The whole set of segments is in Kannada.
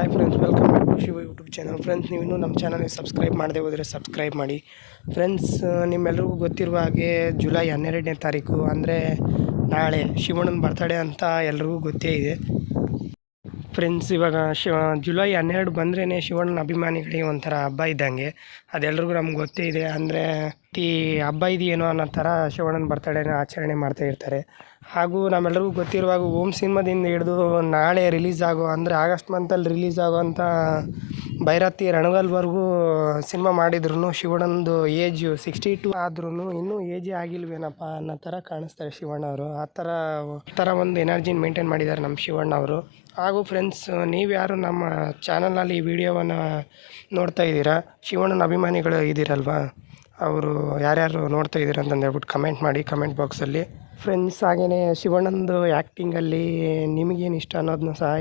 Hi friends, welcome back to Shiva YouTube channel. Friends, ನೀವು ಇನ್ನೂ ನಮ್ಮ ಚಾನಲ್ಗೆ ಸಬ್ಸ್ಕ್ರೈಬ್ ಮಾಡದೆ ಹೋದರೆ ಸಬ್ಸ್ಕ್ರೈಬ್ ಮಾಡಿ. ಫ್ರೆಂಡ್ಸ್, ನಿಮ್ಮೆಲ್ಲರಿಗೂ ಗೊತ್ತಿರುವ ಹಾಗೆ ಜುಲೈ 12ನೇ ತಾರೀಕು ಅಂದರೆ ನಾಳೆ ಶಿವಣ್ಣನ ಬರ್ತಡೇ ಅಂತ ಎಲ್ರಿಗೂ ಗೊತ್ತೇ ಇದೆ. ಫ್ರೆಂಡ್ಸ್, ಇವಾಗ ಜುಲೈ 12 ಬಂದ್ರೇ ಶಿವಣ್ಣನ ಅಭಿಮಾನಿಗಳಿಗೆ ಒಂಥರ ಹಬ್ಬ ಇದ್ದಂಗೆ. ಅದೆಲ್ರಿಗೂ ನಮ್ಗೆ ಗೊತ್ತೇ ಇದೆ. ಅಂದರೆ ಈ ಹಬ್ಬ ಇದೆಯೇನೋ ಅನ್ನೋ ಥರ ಶಿವಣ್ಣನ ಬರ್ತಡೇನ ಆಚರಣೆ ಮಾಡ್ತಾ ಇರ್ತಾರೆ. ಹಾಗೂ ನಮ್ಮೆಲ್ಲರಿಗೂ ಗೊತ್ತಿರುವಾಗ ಓಮ್ ಸಿನಿಮಾದಿಂದ ಹಿಡಿದು ನಾಳೆ ರಿಲೀಸ್ ಆಗೋ ಅಂದರೆ ಆಗಸ್ಟ್ ಮಂತಲ್ಲಿ ರಿಲೀಸ್ ಆಗೋವಂಥ ಭೈರತಿ ರಣಗಲ್ವರೆಗೂ ಸಿನಿಮಾ ಮಾಡಿದ್ರು ಶಿವಣ್ಣಂದು ಏಜು 62 ಆದ್ರೂ ಇನ್ನೂ ಏಜೇ ಆಗಿಲ್ವೇನಪ್ಪ ಅನ್ನೋ ಥರ ಕಾಣಿಸ್ತಾರೆ ಶಿವಣ್ಣವರು. ಆ ಥರ ಒಂದು ಎನರ್ಜಿನ ಮೇಂಟೈನ್ ಮಾಡಿದ್ದಾರೆ ನಮ್ಮ ಶಿವಣ್ಣವರು. ಹಾಗೂ ಫ್ರೆಂಡ್ಸ್, ನೀವು ಯಾರು ನಮ್ಮ ಚಾನಲ್ನಲ್ಲಿ ಈ ವಿಡಿಯೋವನ್ನು ನೋಡ್ತಾ ಇದ್ದೀರಾ, ಶಿವಣ್ಣನ ಅಭಿಮಾನಿಗಳು ಇದ್ದೀರಲ್ವಾ, ಅವರು ಯಾರ್ಯಾರು ನೋಡ್ತಾ ಇದ್ದೀರಾ ಅಂತಂದು ಹೇಳ್ಬಿಟ್ಟು ಕಮೆಂಟ್ ಮಾಡಿ ಕಮೆಂಟ್ ಬಾಕ್ಸಲ್ಲಿ. ಫ್ರೆಂಡ್ಸ್, ಹಾಗೆಯೇ ಶಿವಣ್ಣಂದು ಆ್ಯಕ್ಟಿಂಗಲ್ಲಿ ನಿಮಗೇನು ಇಷ್ಟ ಅನ್ನೋದನ್ನ ಸಹ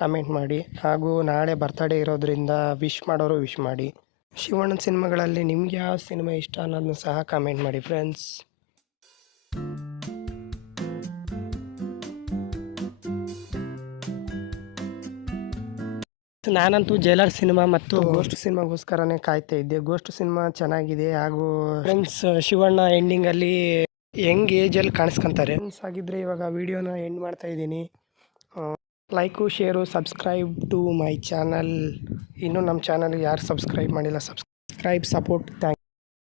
ಕಮೆಂಟ್ ಮಾಡಿ. ಹಾಗೂ ನಾಳೆ ಬರ್ತಡೇ ಇರೋದ್ರಿಂದ ವಿಶ್ ಮಾಡೋರು ವಿಶ್ ಮಾಡಿ. ಶಿವಣ್ಣನ ಸಿನಿಮಾಗಳಲ್ಲಿ ನಿಮ್ಗೆ ಯಾವ ಸಿನಿಮಾ ಇಷ್ಟ ಅನ್ನೋದನ್ನ ಸಹ ಕಮೆಂಟ್ ಮಾಡಿ ಫ್ರೆಂಡ್ಸ್. ನಾನಂತೂ ಜೈಲರ್ ಸಿನಿಮಾ ಮತ್ತು ಗೋಸ್ಟ್ ಸಿನಿಮಾಗೋಸ್ಕರನೇ ಕಾಯ್ತಾ ಇದ್ದೆ. ಗೋಸ್ಟ್ ಸಿನಿಮಾ ಚೆನ್ನಾಗಿದೆ. ಹಾಗೂ ಫ್ರೆಂಡ್ಸ್, ಶಿವಣ್ಣ ಎಂಡಿಂಗಲ್ಲಿ ಯಂಗ್ ಏಜಲ್ಲಿ ಕಾಣಿಸ್ಕೊಂತಾರೆ. ಫ್ರೆಂಡ್ಸ್, ಆಗಿದ್ದರೆ ಇವಾಗ ವಿಡಿಯೋನ ಎಂಡ್ ಮಾಡ್ತಾ ಇದ್ದೀನಿ. Like, share, subscribe to my channel. ಇನ್ನೂ ನಮ್ಮ ಚಾನಲ್ಗೆ ಯಾರು ಸಬ್ಸ್ಕ್ರೈಬ್ ಮಾಡಿಲ್ಲ, ಸಬ್ಸ್ಕ್ರೈಬ್, ಸಪೋರ್ಟ್. ಥ್ಯಾಂಕ್